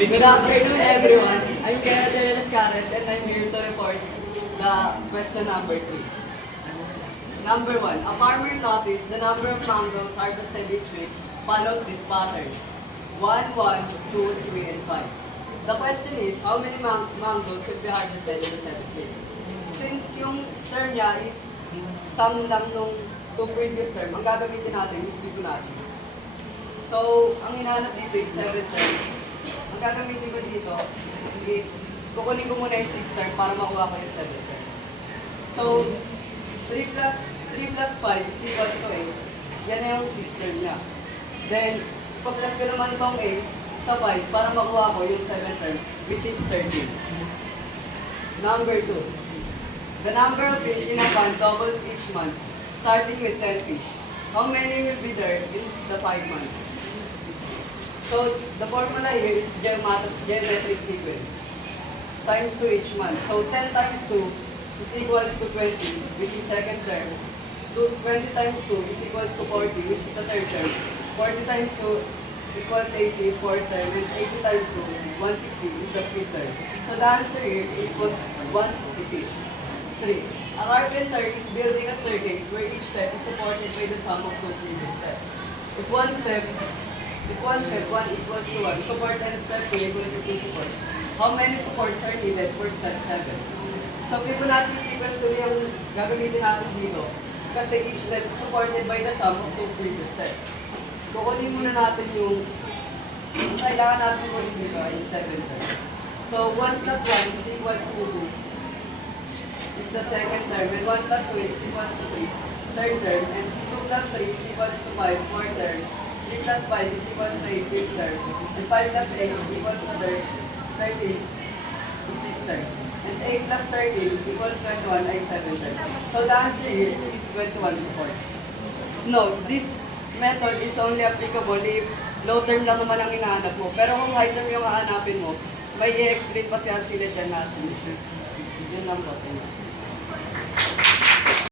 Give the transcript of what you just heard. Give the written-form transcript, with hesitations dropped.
Good afternoon, everyone. I'm Kara de Lascares and I'm here to report the question number 3. Number 1. A farmer noticed the number of mangoes harvested each week follows this pattern. 1, 1, 2, 3, and 5. The question is, how many mangoes will be harvested in the 7th week? Since yung term niya is sum lang nung two previous term, ang gagamitin natin is Fibonacci. So, ang hinahanap dito is 7th term. Ang gagamitin ko dito is, kukunin ko muna yung 6th term para makuha ko yung 7th term. So, 3 plus 5 is equals to 8. Yan na yung 6th term niya. Then, pag-plus ko naman itong 8 sa 5 para makuha ko yung 7th term, which is 13. Number 2. The number of fish in a pond doubles each month, starting with 10 fish. How many will be there in the 5 months? So, the formula here is geometric sequence. Times 2 each month. So, 10 times 2 is equals to 20, which is second term. 20 times 2 is equals to 40, which is the third term. 40 times 2 equals 80, fourth term. And 80 times 2, 160 is the fifth term. So, the answer here is 160 fish. 3. A carpenter is building a staircase where each step is supported by the sum of two previous steps. If one step 1 equals to 1, support and step 2 equals to 2 supports. How many supports are needed for step 7? So, Fibonacci sequence ulit yung gagamitin natin dito kasi each step is supported by the sum of two previous steps. Kukunin muna natin yung kailangan natin mo dito ay 7 term. So, 1 plus 1 is equals to 2 is the second term, and 1 plus 2 is equals to 3, third term, and 2 plus 3 is equals to 5, fourth term, 3 plus 5 is equals to 8, fifth term, and 5 plus 8 equals to 13 is sixth term, and 8 plus 13 equals 21 ay 7th term. So the answer here is 21 supports. No, this method is only applicable if low term lang naman ang hinahanap mo. Pero kung high term yung hahanapin mo, may i-explain pa siya sila dyan na solution. Yun lang po.